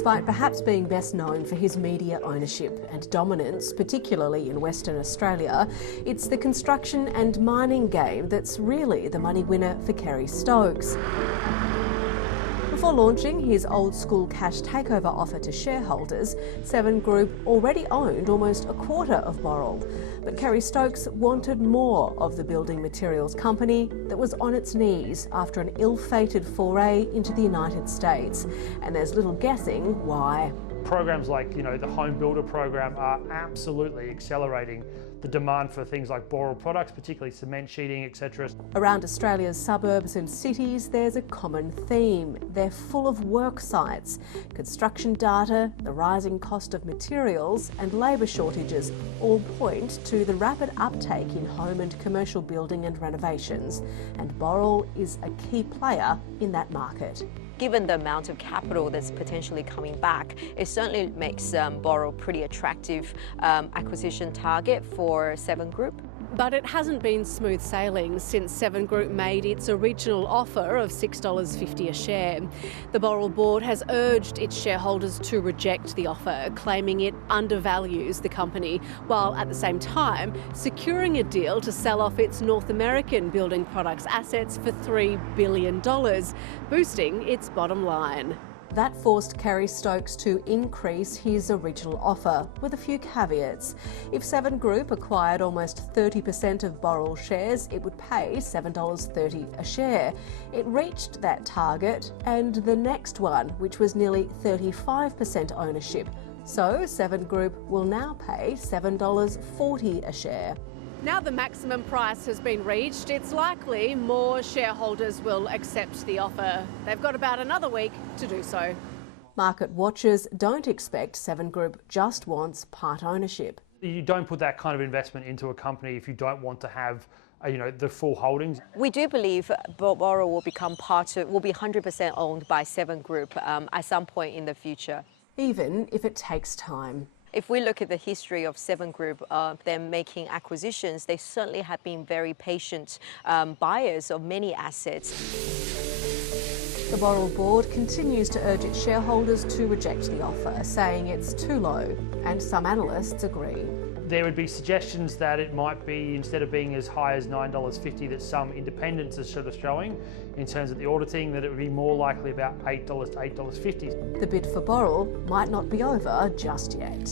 Despite perhaps being best known for his media ownership and dominance, particularly in Western Australia, it's the construction and mining game that's really the money winner for Kerry Stokes. Before launching his old-school cash takeover offer to shareholders, Seven Group already owned almost a quarter of Boral. But Kerry Stokes wanted more of the building materials company that was on its knees after an ill-fated foray into the United States. And there's little guessing why. Programs like, the Home Builder program are absolutely accelerating the demand for things like Boral products, particularly cement sheeting, etc. Around Australia's suburbs and cities, there's a common theme. They're full of work sites. Construction data, the rising cost of materials and labour shortages all point to the rapid uptake in home and commercial building and renovations. And Boral is a key player in that market. Given the amount of capital that's potentially coming back, it certainly makes Boral pretty attractive acquisition target for Seven Group. But it hasn't been smooth sailing since Seven Group made its original offer of $6.50 a share. The Boral board has urged its shareholders to reject the offer, claiming it undervalues the company, while at the same time securing a deal to sell off its North American building products assets for $3 billion, boosting its bottom line. That forced Kerry Stokes to increase his original offer, with a few caveats. If Seven Group acquired almost 30% of Boral shares, it would pay $7.30 a share. It reached that target and the next one, which was nearly 35% ownership. So Seven Group will now pay $7.40 a share. Now the maximum price has been reached, it's likely more shareholders will accept the offer. They've got about another week to do so. Market watchers don't expect Seven Group just wants part ownership. You don't put that kind of investment into a company if you don't want to have the full holdings. We do believe Boral will become will be 100% owned by Seven Group at some point in the future. Even if it takes time. If we look at the history of Seven Group, them making acquisitions, they certainly have been very patient buyers of many assets. The Boral board continues to urge its shareholders to reject the offer, saying it's too low, and some analysts agree. There would be suggestions that it might be, instead of being as high as $9.50 that some independents are sort of showing in terms of the auditing, that it would be more likely about $8 to $8.50. The bid for Boral might not be over just yet.